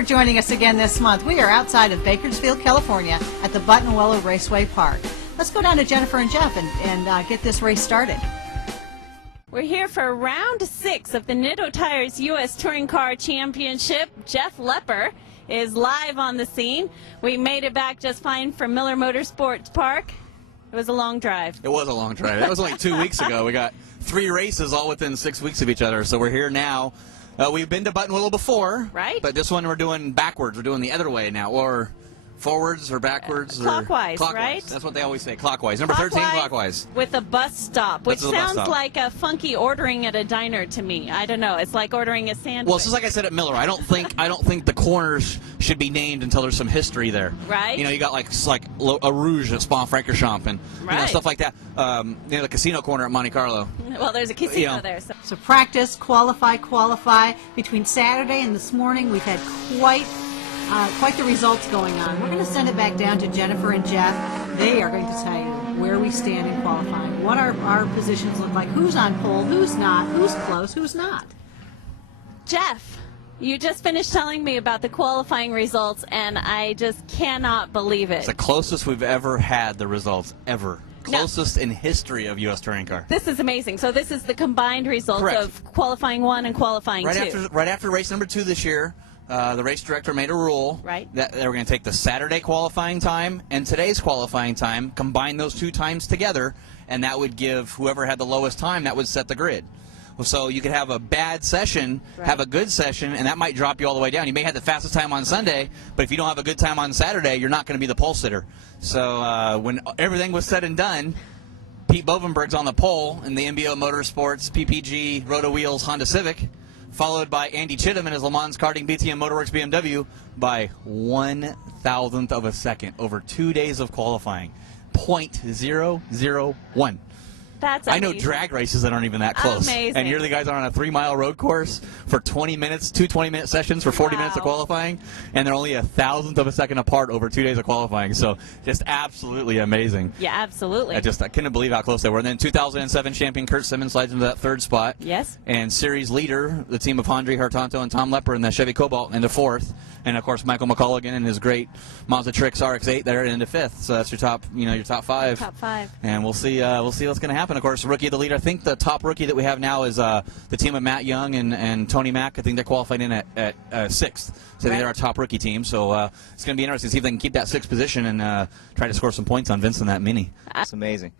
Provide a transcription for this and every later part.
for joining us again this month. We are outside of Bakersfield, California at the Buttonwillow Raceway Park. Let's go down to Jennifer and Jeff and get this race started. We're here for round 6 of the Nitto Tires U.S. Touring Car Championship. Jeff Lepper is live on the scene. We made it back just fine from Miller Motorsports Park. It was a long drive. It was a long drive. That was only 2 weeks ago. We got 3 races all within 6 weeks of each other, so we're here now. We've been to Buttonwillow before, right? But this one we're doing backwards. We're doing the other way now, or forwards or backwards. Clockwise, right? That's what they always say, clockwise. Number 13, clockwise. With a bus stop, which sounds like a funky ordering at a diner to me. I don't know. It's like ordering a sandwich. Well, it's just like I said at Miller. I don't think the corners should be named until there's some history there. Right. You know, you got like a Rouge at Spa-Francorchamps and stuff like that. The casino corner at Monte Carlo. Well, there's a casino there. So practice, qualify. Between Saturday and this morning, we've had quite the results going on. We're going to send it back down to Jennifer and Jeff. They are going to tell you where we stand in qualifying, what our positions look like, who's on pole, who's not, who's close, who's not. Jeff, you just finished telling me about the qualifying results, and I just cannot believe it. It's the closest we've ever had the results, ever. Closest in history of U.S. Touring Car. This is amazing. So this is the combined results of qualifying 1 and qualifying 2. Right after race number 2 this year, the race director made a rule that they were going to take the Saturday qualifying time and today's qualifying time, combine those 2 times together, and that would give whoever had the lowest time, that would set the grid. So you could have a bad session, have a good session, and that might drop you all the way down. You may have the fastest time on Sunday, but if you don't have a good time on Saturday, you're not going to be the pole sitter. So when everything was said and done, Pete Bovenberg's on the pole in the MBO Motorsports PPG Roto Wheels Honda Civic, followed by Andy Chittum in his Le Mans Karting BTM Motorworks BMW by 1/1000th of a second over 2 days of qualifying. 0.001. That's amazing. I know drag races that aren't even that close. Amazing. And here the guys are on a 3-mile road course for 20 minutes, 2 20-minute sessions for 40 minutes of qualifying, and they're only 1/1000th of a second apart over 2 days of qualifying. So just absolutely amazing. Yeah, absolutely. I couldn't believe how close they were. And then 2007 champion Curt Simmons slides into that 3rd spot. Yes. And series leader, the team of Andre Hartanto and Tom Lepper in the Chevy Cobalt into 4th. And of course Michael McCulligan and his great Mazda Trix RX-8 there into 5th. So that's your top 5. Top 5. And we'll see what's going to happen. Of course, rookie of the leader. I think the top rookie that we have now is the team of Matt Young and Tony Mack. I think they're qualified in at 6th. So they're our top rookie team. So it's going to be interesting to see if they can keep that 6th position and try to score some points on Vince in that Mini. It's amazing.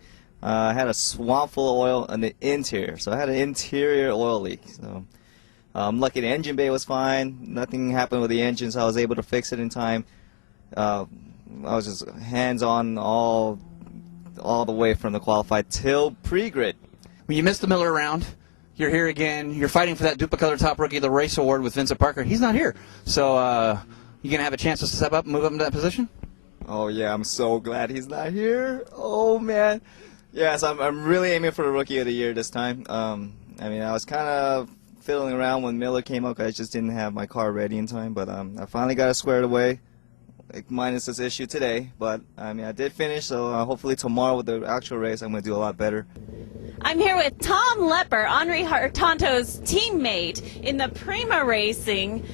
I had a swamp full of oil on the interior, so I had an interior oil leak. So I'm lucky the engine bay was fine. Nothing happened with the engine, so I was able to fix it in time. I was just hands-on all the way from the qualified till pre-grid. Well, you missed the Miller round. You're here again. You're fighting for that Duplicolor Top Rookie of the Race Award with Vincent Parker. He's not here. So you going to have a chance to step up and move up into that position? Oh, yeah, I'm so glad he's not here. Oh, man. Yes, I'm really aiming for the Rookie of the Year this time. I mean, I was kind of fiddling around when Miller came up. I just didn't have my car ready in time, but I finally got it squared away. Minus this issue today, but I mean I did finish, so hopefully tomorrow with the actual race I'm going to do a lot better. I'm here with Tom Lepper, Andre Hartanto's teammate in the Prima Racing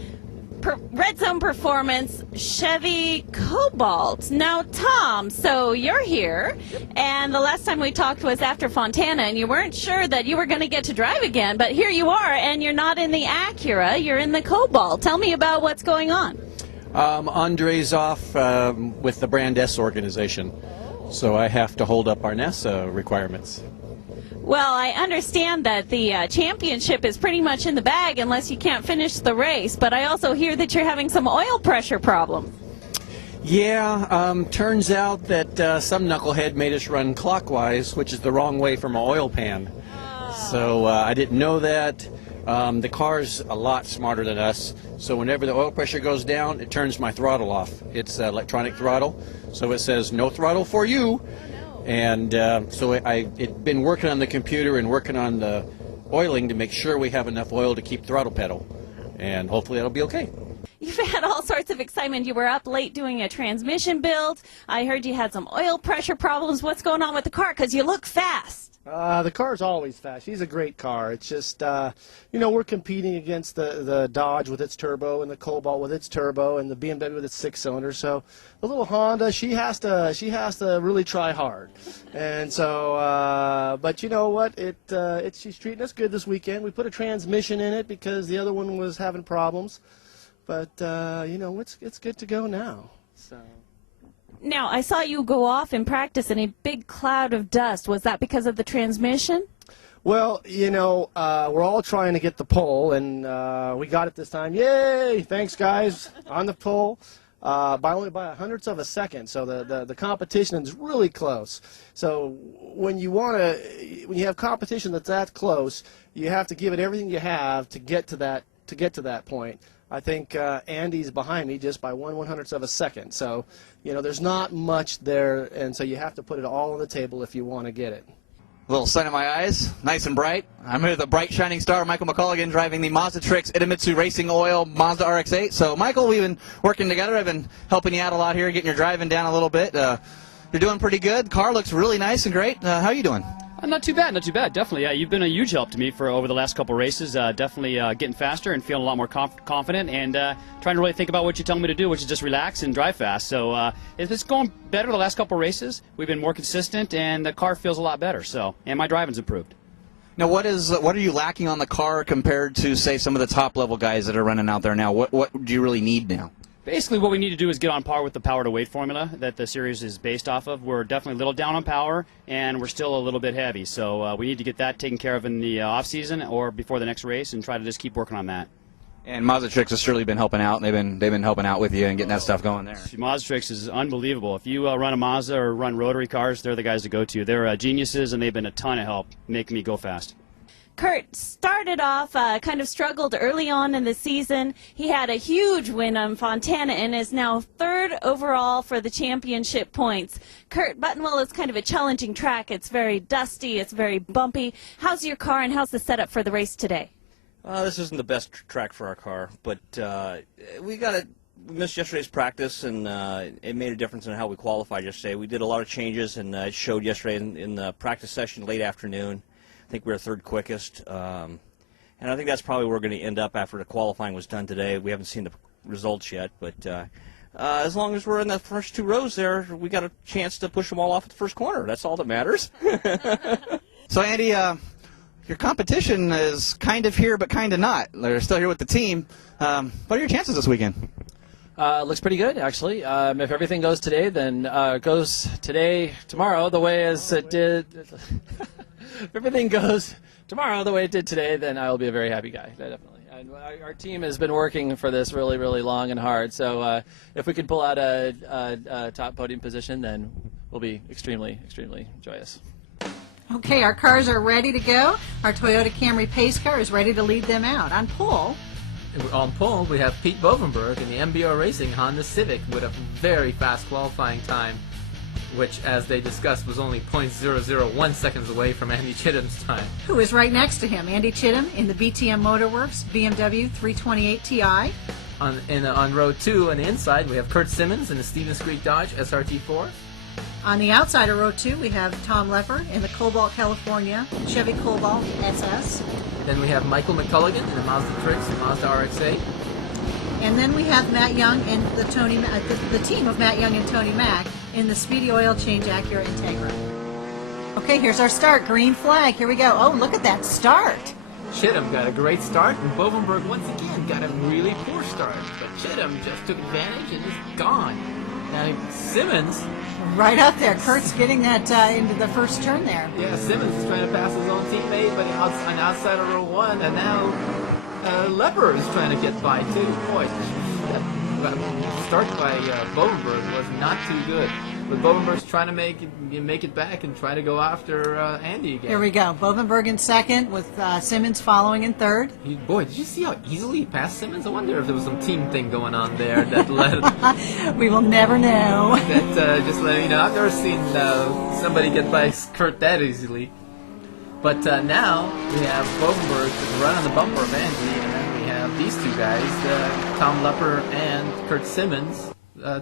Red Zone Performance Chevy Cobalt. Now Tom, so you're here, and the last time we talked was after Fontana, and you weren't sure that you were going to get to drive again, but here you are, and you're not in the Acura, you're in the Cobalt. Tell me about what's going on. Andre's off with the Brand S organization, so I have to hold up our NASA requirements. Well, I understand that the championship is pretty much in the bag unless you can't finish the race, but I also hear that you're having some oil pressure problems. Yeah, turns out that some knucklehead made us run clockwise, which is the wrong way from an oil pan. So I didn't know that. The car's a lot smarter than us, so whenever the oil pressure goes down, it turns my throttle off. It's electronic throttle, so it says no throttle for you. And so I'd been working on the computer and working on the oiling to make sure we have enough oil to keep throttle pedal, and hopefully that'll be okay. You've had all sorts of excitement. You were up late doing a transmission build. I heard you had some oil pressure problems. What's going on with the car? Because you look fast. The car's always fast. She's a great car. It's just, you know, we're competing against the Dodge with its turbo and the Cobalt with its turbo and the BMW with its 6-cylinder. So the little Honda, she has to really try hard. And so, but you know what? She's treating us good this weekend. We put a transmission in it because the other one was having problems. But you know, it's good to go now. So. Now, I saw you go off in practice in a big cloud of dust. Was that because of the transmission? Well, you know, we're all trying to get the pole, and we got it this time. Yay! Thanks, guys, on the pole. Only by 100ths of a second, so the competition is really close. So when you have competition that's that close, you have to give it everything you have to get to that point. I think Andy's behind me just by 1/100th of a second. So, you know, there's not much there, and so you have to put it all on the table if you want to get it. A little sun in my eyes, nice and bright. I'm here with the bright shining star, Michael McCulligan, driving the Mazda Trix Idemitsu Racing Oil Mazda RX-8. So, Michael, we've been working together. I've been helping you out a lot here, getting your driving down a little bit. You're doing pretty good. Car looks really nice and great. How are you doing? Not too bad, not too bad. Definitely, yeah. You've been a huge help to me for over the last couple races. Definitely getting faster and feeling a lot more confident, and trying to really think about what you tell me to do, which is just relax and drive fast. So it's going better the last couple races. We've been more consistent, and the car feels a lot better. So, and my driving's improved. Now, what are you lacking on the car compared to, say, some of the top level guys that are running out there now? What do you really need now? Basically, what we need to do is get on par with the power-to-weight formula that the series is based off of. We're definitely a little down on power, and we're still a little bit heavy. So we need to get that taken care of in the off-season or before the next race, and try to just keep working on that. And Mazda Trix has surely been helping out. They've been helping out with you and getting that stuff going there. Mazda Trix is unbelievable. If you run a Mazda or run rotary cars, they're the guys to go to. They're geniuses, and they've been a ton of help making me go fast. Curt started off, kind of struggled early on in the season. He had a huge win on Fontana and is now 3rd overall for the championship points. Curt, Buttonwillow is kind of a challenging track. It's very dusty. It's very bumpy. How's your car and how's the setup for the race today? This isn't the best track for our car, but we missed yesterday's practice, and it made a difference in how we qualified yesterday. We did a lot of changes, and it showed yesterday in the practice session late afternoon. I think we were 3rd quickest, and I think that's probably where we're going to end up after the qualifying was done today. We haven't seen the results yet, but as long as we're in the first 2 rows there, we got a chance to push them all off at the first corner. That's all that matters. So, Andy, your competition is kind of here but kind of not. They're still here with the team. What are your chances this weekend? Looks pretty good, actually. If everything goes today, then goes tomorrow, the way as it did. If everything goes tomorrow the way it did today, then I will be a very happy guy, definitely. And our team has been working for this really, really long and hard. So if we can pull out a top podium position, then we'll be extremely, extremely joyous. Okay, our cars are ready to go. Our Toyota Camry pace car is ready to lead them out. On pole, we have Pete Bovenberg in the MBO Racing Honda Civic with a very fast qualifying time, which, as they discussed, was only .001 seconds away from Andy Chittum's time. Who is right next to him? Andy Chittum in the BTM Motorworks BMW 328 Ti. On row 2 on the inside, we have Curt Simmons in the Stevens Creek Dodge SRT4. On the outside of row 2, we have Tom Lepper in the Cobalt California Chevy Cobalt SS. Then we have Michael McCulligan in the Mazda Trix and Mazda RX-8. And then we have Matt Young and the team of Matt Young and Tony Mack in the Speedy Oil Change Acura Integra. Okay, here's our start. Green flag. Here we go. Oh, look at that start. Chittum got a great start, and Bovenberg once again got a really poor start. But Chittum just took advantage and is gone. Now, Simmons... Right out there. Curt's getting that into the first turn there. Yeah, Simmons is trying to pass his own teammate, but on outside of row 1, and now Lepper is trying to get by, too. Boy, that start by Bovenberg was not too good. But Bovenberg's trying to make it back and try to go after Andy again. Here we go. Bovenberg in second with Simmons following in third. Boy, did you see how easily he passed Simmons? I wonder if there was some team thing going on there that led... We will never know. That just let you know. I've never seen somebody get by Curt that easily. But now we have Bovenberg run on the bumper of Andy, and then we have these two guys, Tom Lepper and Curt Simmons,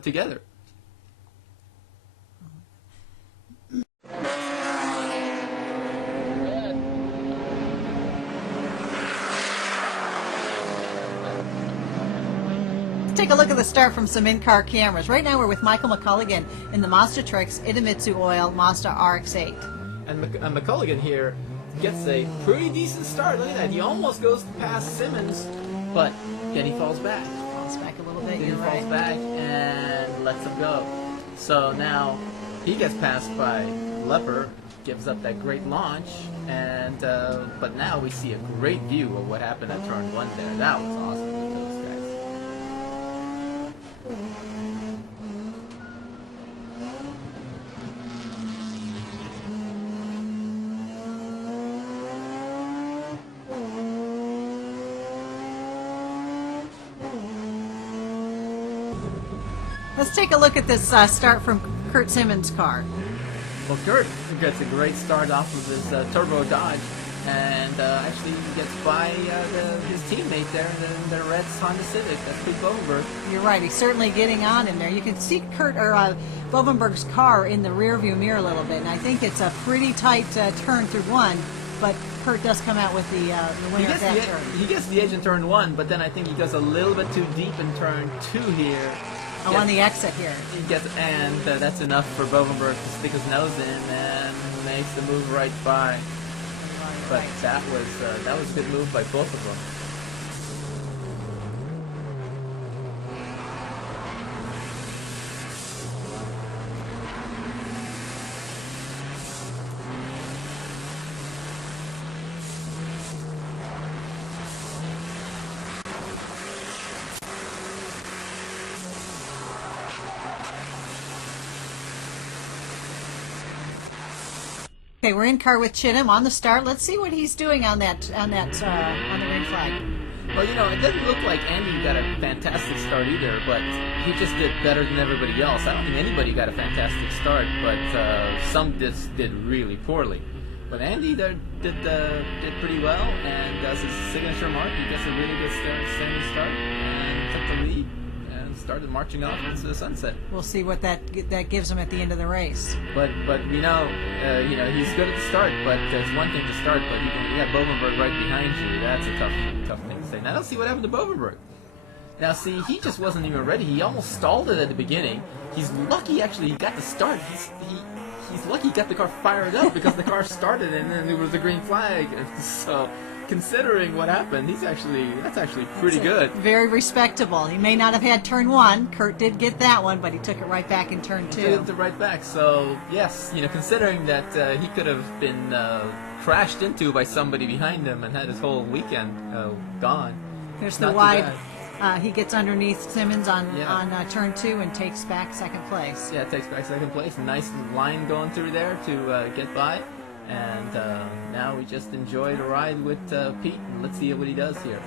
together. take a look at the start from some in-car cameras. Right now we're with Michael McCulligan in the Mazda Trix Idemitsu Oil Mazda RX-8. And McCulligan here gets a pretty decent start. Look at that. He almost goes past Simmons, but then he falls back. Falls back a little bit, Then he you're falls right. back and lets him go. So now he gets passed by Lepper, gives up that great launch, and but now we see a great view of what happened at turn 1 there. That was awesome with those guys. Let's take a look at this start from Curt Simmons' car. Well, Curt gets a great start off of his turbo Dodge, and actually gets by his teammate there in the red Honda Civic. That's Curt Bovenberg. You're right. He's certainly getting on in there. You can see Bovenberg's car in the rearview mirror a little bit, and I think it's a pretty tight turn through 1. But Curt does come out with the winner of that turn. He gets the edge in turn 1, but then I think he goes a little bit too deep in turn 2 here. On the exit here. He gets, and that's enough for Bovenberg to stick his nose in and makes the move right by. But that was a good move by both of them. Okay, we're in car with Chittum on the start. Let's see what he's doing on the green flag. Well, you know, it doesn't look like Andy got a fantastic start either, but he just did better than everybody else. I don't think anybody got a fantastic start, but some just did really poorly. But Andy there did pretty well, and as his signature mark, he gets a really good standing start and took the lead and started marching off into the sunset. We'll see what that gives him at the end of the race. But you know he's good at the start. But there's one thing to start, but you got Bovenberg right behind you. That's a tough thing to say. Now let's see what happened to Bovenberg. Now see, he just wasn't even ready. He almost stalled it at the beginning. He's lucky actually he got the start. He's lucky he got the car fired up because the car started and then there was a green flag. So considering what happened, that's actually pretty good. Very respectable. He may not have had turn 1. Curt did get that one, but he took it right back in turn 2. He took it right back. So yes, considering that he could have been crashed into by somebody behind him and had his whole weekend gone. There's the wide. He gets underneath Simmons on turn 2 and takes back second place. Yeah, takes back second place. Nice line going through there to get by. And now we just enjoy the ride with Pete, and let's see what he does here.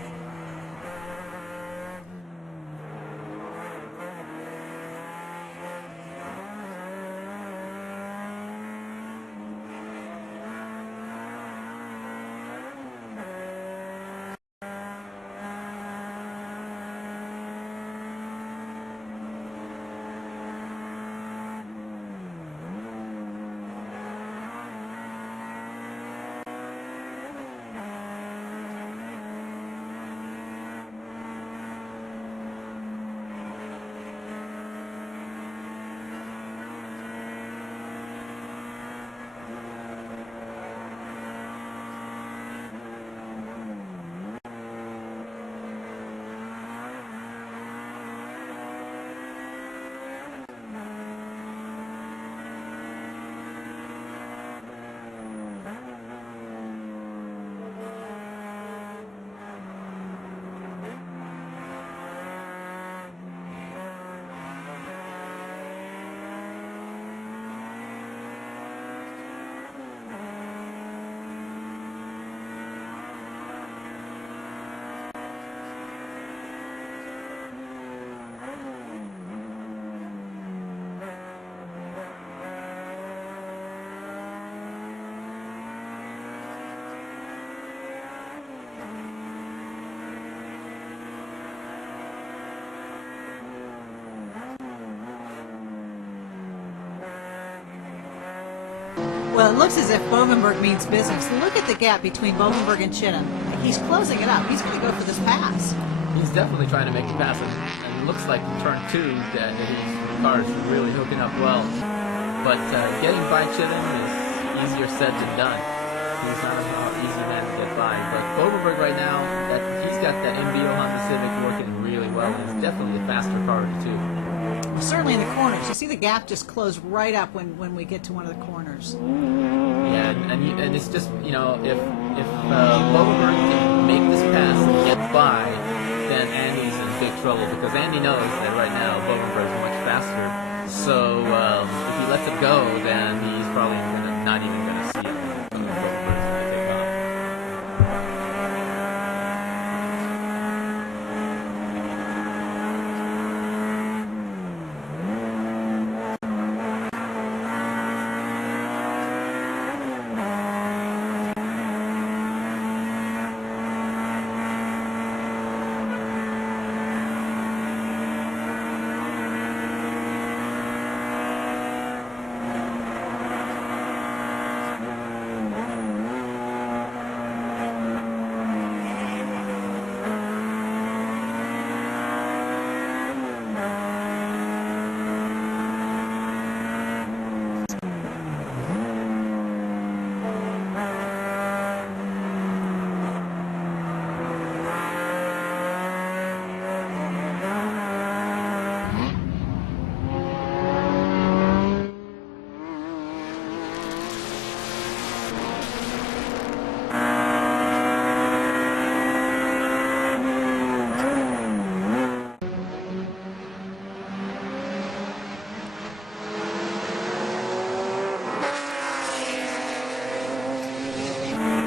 Well, it looks as if Bovenberg means business. Look at the gap between Bovenberg and Chittum. He's closing it up. He's going to go for this pass. He's definitely trying to make the pass, and looks like in turn 2 that his car is really hooking up well. But getting by Chittum is easier said than done. He's not an easy man to get by. But Bovenberg right now, he's got that MBO Honda Civic working really well. It's definitely a faster car of the two. Well, certainly in the corners. You see the gap just close right up when we get to one of the corners. Yeah, and it's just, you know, if Bovenberg can make this pass and get by, then Andy's in big trouble, because Andy knows that right now Bovenberg's much faster. So if he lets it go, then he's probably not even going to see it.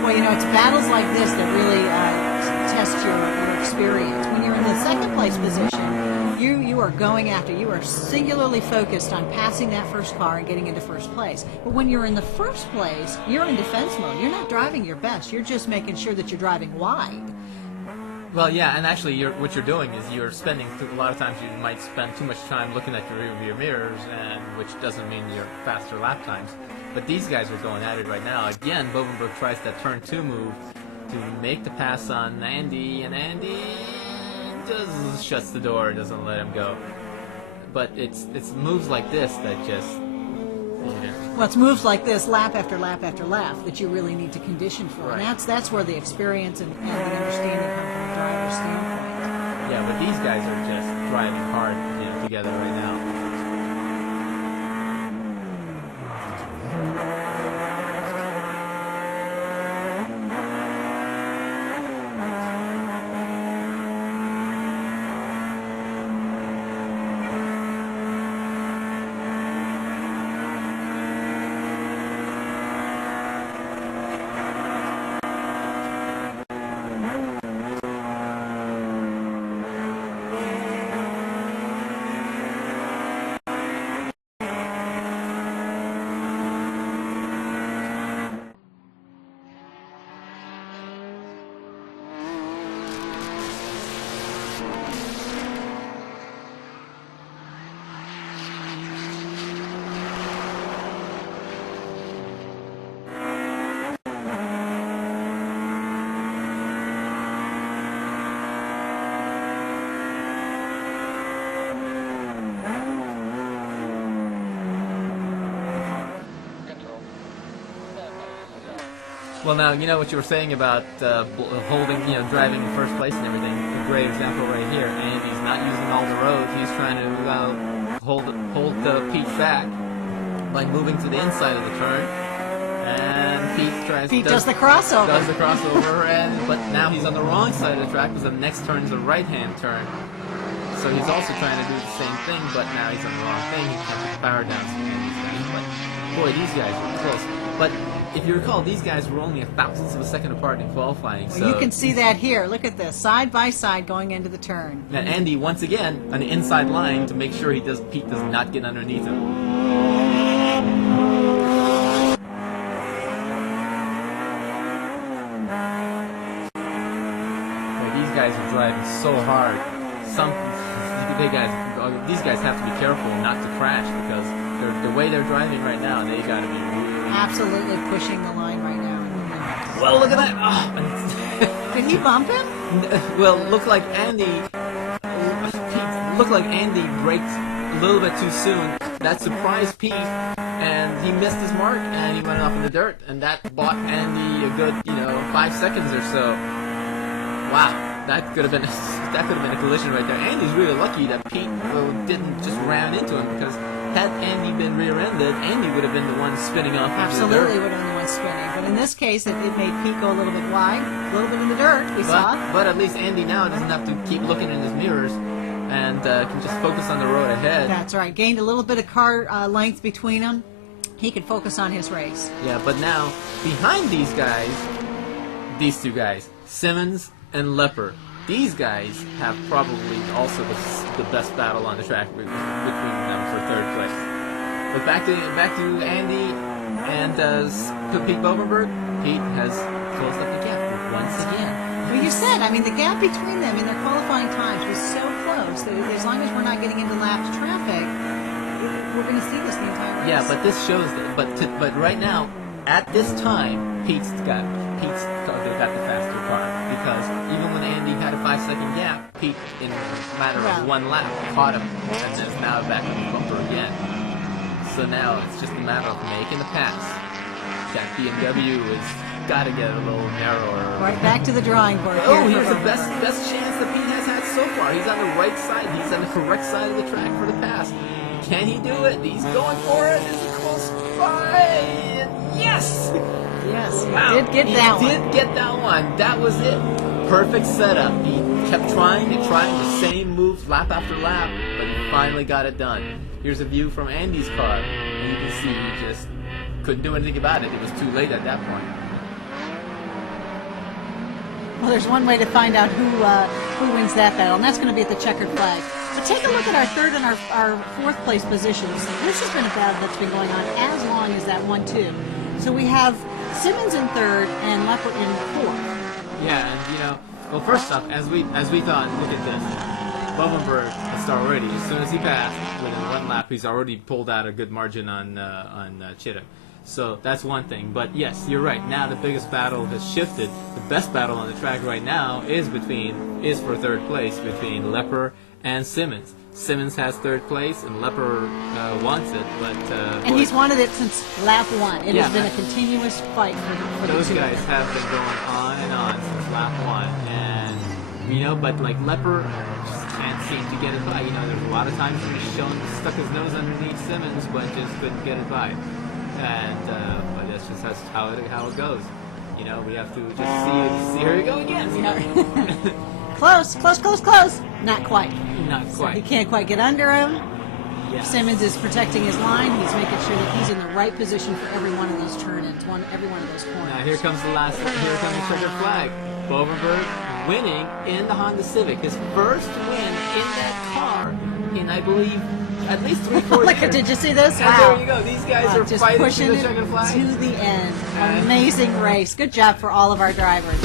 Well, you know, it's battles like this that really test your experience. When you're in the second place position, you are going after, you are singularly focused on passing that first car and getting into first place. But when you're in the first place, you're in defense mode. You're not driving your best. You're just making sure that you're driving wide. Well, yeah, and actually, what you're doing is you're spending a lot of times. You might spend too much time looking at your rear mirrors, and which doesn't mean you're faster lap times. But these guys are going at it right now. Again, Bovenberg tries that turn 2 move to make the pass on Andy, and Andy just shuts the door and doesn't let him go. But it's moves like this that just... Well, it's moves like this, lap after lap after lap, that you really need to condition for. Right. And that's where the experience and the understanding come from a driver's standpoint. Yeah, but these guys are just driving hard, together right now. Well, now, you know what you were saying about holding, driving in first place and everything. A great example right here. Andy's not using all the road. He's trying to hold the Pete back by moving to the inside of the turn. And Pete does the crossover. Does the crossover, but now he's on the wrong side of the track because the next turn is a right-hand turn. So he's also trying to do the same thing, but now he's on the wrong thing. He can't put the power down. But boy, these guys are close. But if you recall, these guys were only a thousandth of a second apart in qualifying. Well, so you can see that here. Look at this, side by side going into the turn. Now Andy, once again, on the inside line to make sure Pete does not get underneath him. Boy, these guys are driving so hard. These guys have to be careful not to crash, because the way they're driving right now, they got to be really absolutely pushing the line right now. Well, look at that! Oh. Did he bump him? Well, looked like Andy. Pete looked like Andy braked a little bit too soon. That surprised Pete, and he missed his mark, and he went off in the dirt, and that bought Andy a good, 5 seconds or so. Wow, that could have been a collision right there. Andy's really lucky that Pete didn't just ran into him, because had Andy been rear-ended, Andy would have been the one spinning off. Absolutely would have been the one spinning. But in this case, it made Pete go a little bit wide, a little bit in the dirt. We saw. But at least Andy now doesn't have to keep looking in his mirrors, and can just focus on the road ahead. That's right. Gained a little bit of car length between them. He can focus on his race. Yeah, but now behind these guys, these two guys, Simmons and Lepper, these guys have probably also the best battle on the track between them for third place. But back to Andy and Pete Bovenberg. Pete has closed up the gap once again. Well, you said, the gap between them in their qualifying times was so close that as long as we're not getting into lapped traffic, we're going to see this the entire race. Yeah, but this shows that. But right now, at this time, Pete's got the faster car, because even when Andy had a 5-second gap, Pete, in a matter of one lap, caught him, and is now back on the bumper again. So now it's just a matter of making the pass. That BMW has got to get a little narrower. Right back to the drawing board. Here's the best chance that Pete has had so far. He's on the right side. He's on the correct side of the track for the pass. Can he do it? He's going for it. Is he close by? Yes! Yes, he Wow. did get that one. He did get that one. That was it. Perfect setup. He kept trying the same moves lap after lap, but he finally got it done. Here's a view from Andy's car, and you can see he just couldn't do anything about it. It was too late at that point. Well, there's one way to find out who wins that battle, and that's going to be at the checkered flag. But take a look at our third and our fourth place positions. This has been a battle that's been going on as long as that 1-2. So we have Simmons in third and Lepper in fourth. Yeah, and well, first off, as we thought, look at this. Bovenberg has already, as soon as he passed, within one lap, he's already pulled out a good margin on Chittum. So that's one thing. But yes, you're right. Now the biggest battle has shifted. The best battle on the track right now is for third place between Lepper and Simmons. Simmons has third place, and Lepper wants it, but and he's wanted it since lap 1. It has been a continuous fight for those the two. guys have been going on and on since lap 1, and but like Lepper just can't seem to get it by. There's a lot of times he's stuck his nose underneath Simmons, but just couldn't get it by. And but that's just how it goes. We have to just see. Here we go again. Close. Not quite. Not So quite. he can't quite get under him. Yeah. Simmons is protecting his line. He's making sure that he's in the right position for every one of those turn-ins, every one of those corners. Now here comes the checkered flag. Bovenberg winning in the Honda Civic. His first win in that car in, I believe, at least 3-4 Look, years. did you see this? And Wow. there you go. These guys are just fighting pushing for it the checkered flag. to the end. Amazing race. Good job for all of our drivers.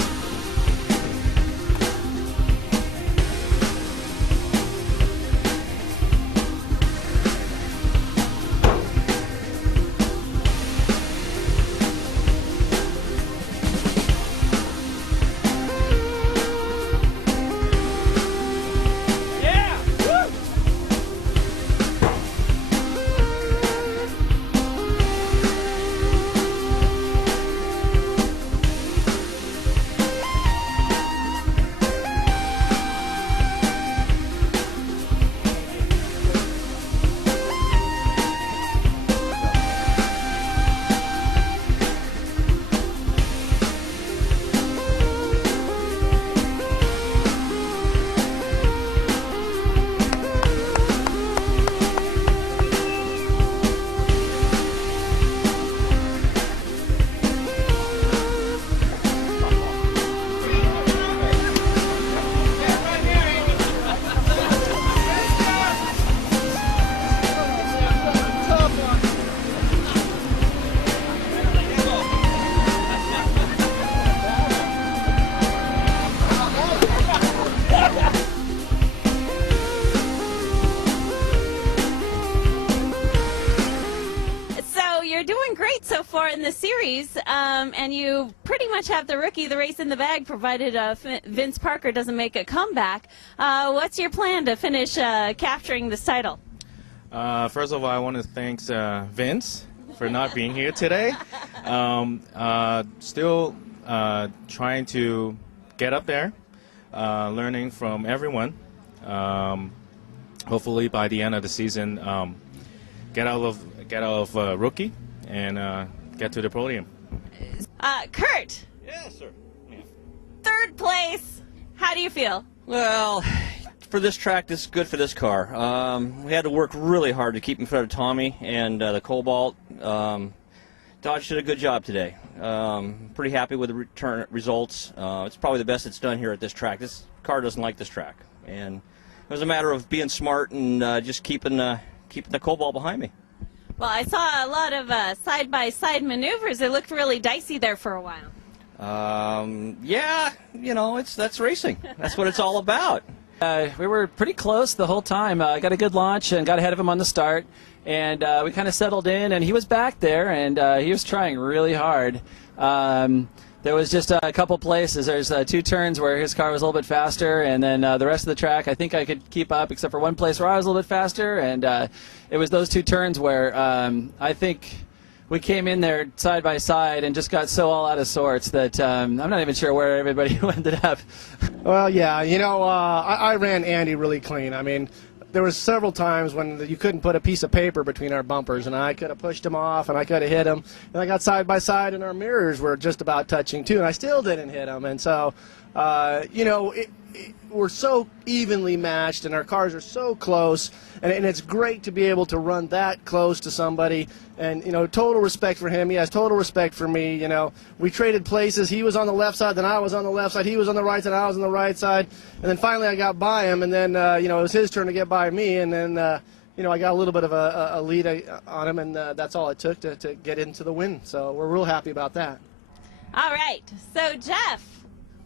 before in the series, and you pretty much have the rookie of the race in the bag, provided Vince Parker doesn't make a comeback. What's your plan to finish capturing this title? First of all, I want to thank Vince for not being here today. Still trying to get up there, learning from everyone. Hopefully by the end of the season, get out of rookie and get to the podium. Curt. Yes, sir. Yeah. Third place. How do you feel? Well, for this track, this is good for this car. We had to work really hard to keep in front of Tommy and the Cobalt. Dodge did a good job today. Pretty happy with the return results. It's probably the best it's done here at this track. This car doesn't like this track, and it was a matter of being smart and just keeping the Cobalt behind me. Well, I saw a lot of side-by-side maneuvers. It looked really dicey there for a while. Yeah, you know, that's racing. That's what it's all about. We were pretty close the whole time. I got a good launch and got ahead of him on the start, and we kind of settled in, and he was back there, and he was trying really hard. There was just a couple places. There's 2 turns where his car was a little bit faster, and then the rest of the track I think I could keep up, except for one place where I was a little bit faster, and it was those 2 turns where I think we came in there side by side and just got so all out of sorts that I'm not even sure where everybody ended up. Well, yeah, you know, I ran Andy really clean. I mean, there was several times when you couldn't put a piece of paper between our bumpers, and I could have pushed him off, and I could have hit him. And I got side by side, and our mirrors were just about touching too, and I still didn't hit him. And so, you know, we're so evenly matched, and our cars are so close, and it's great to be able to run that close to somebody. And, you know, total respect for him. He has total respect for me. You know, we traded places. He was on the left side, then I was on the left side. He was on the right side, I was on the right side. And then finally I got by him, and then, you know, it was his turn to get by me. And then, you know, I got a little bit of a lead on him, and that's all it took to get into the win. So we're real happy about that. All right. So, Jeff,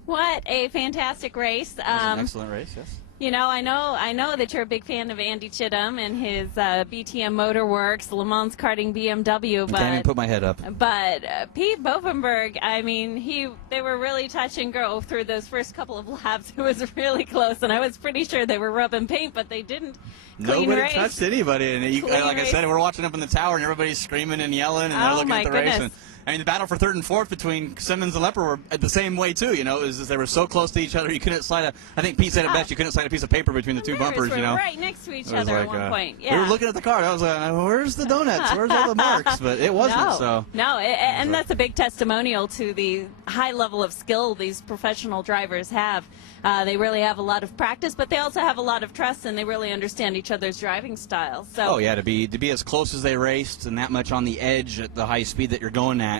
what a fantastic race. An excellent race, yes. You know, I know that you're a big fan of Andy Chittum and his BTM Motorworks, Le Mans karting BMW. But Can't even put my head up. But Pete Bovenberg, I mean, they were really touch and go through those first couple of laps. It was really close, and I was pretty sure they were rubbing paint, but they didn't. Nobody touched anybody, and like I said, we're watching up in the tower, and everybody's screaming and yelling, and they're looking at the race. And, I mean, the battle for third and fourth between Simmons and Lepper were the same way too. You know, it was just, they were so close to each other. You couldn't slide I think Pete said it best. You couldn't slide a piece of paper between the 2 bumpers. You know, right next to each other at one point. Yeah. We were looking at the car. I was like, "Where's the donuts? Where's all the marks?" But it wasn't. And that's a big testimonial to the high level of skill these professional drivers have. They really have a lot of practice, but they also have a lot of trust, and they really understand each other's driving style. So. Oh yeah, to be as close as they raced and that much on the edge at the high speed that you're going at,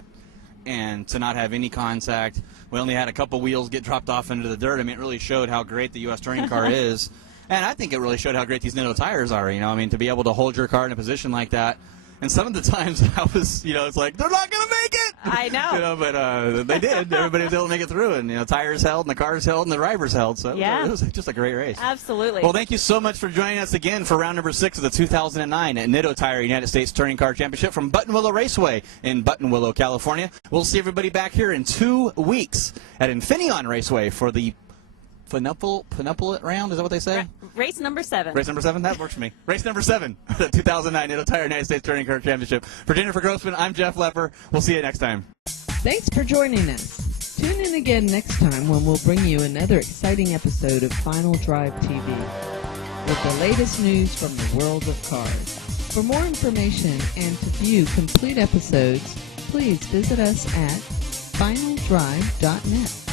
and to not have any contact. We only had a couple wheels get dropped off into the dirt. I mean, it really showed how great the U.S. touring car is, and I think it really showed how great these Nitto tires are. You know, I mean, to be able to hold your car in a position like that. And some of the times I was, you know, it's like, they're not going to make it! I know. You know, but they did. Everybody was able to make it through. And, you know, tires held, and the cars held, and the drivers held. So yeah. It was just a great race. Absolutely. Well, thank you so much for joining us again for round number 6 of the 2009 Nitto Tire United States Touring Car Championship from Buttonwillow Raceway in Buttonwillow, California. We'll see everybody back here in 2 weeks at Infineon Raceway for the Penultimate round, is that what they say? Race number 7. Race number 7? That works for me. Race number 7, the 2009 Nitto Tire United States Touring Car Championship. For Jennifer Grossman, I'm Jeff Lepper. We'll see you next time. Thanks for joining us. Tune in again next time when we'll bring you another exciting episode of Final Drive TV with the latest news from the world of cars. For more information and to view complete episodes, please visit us at finaldrive.net.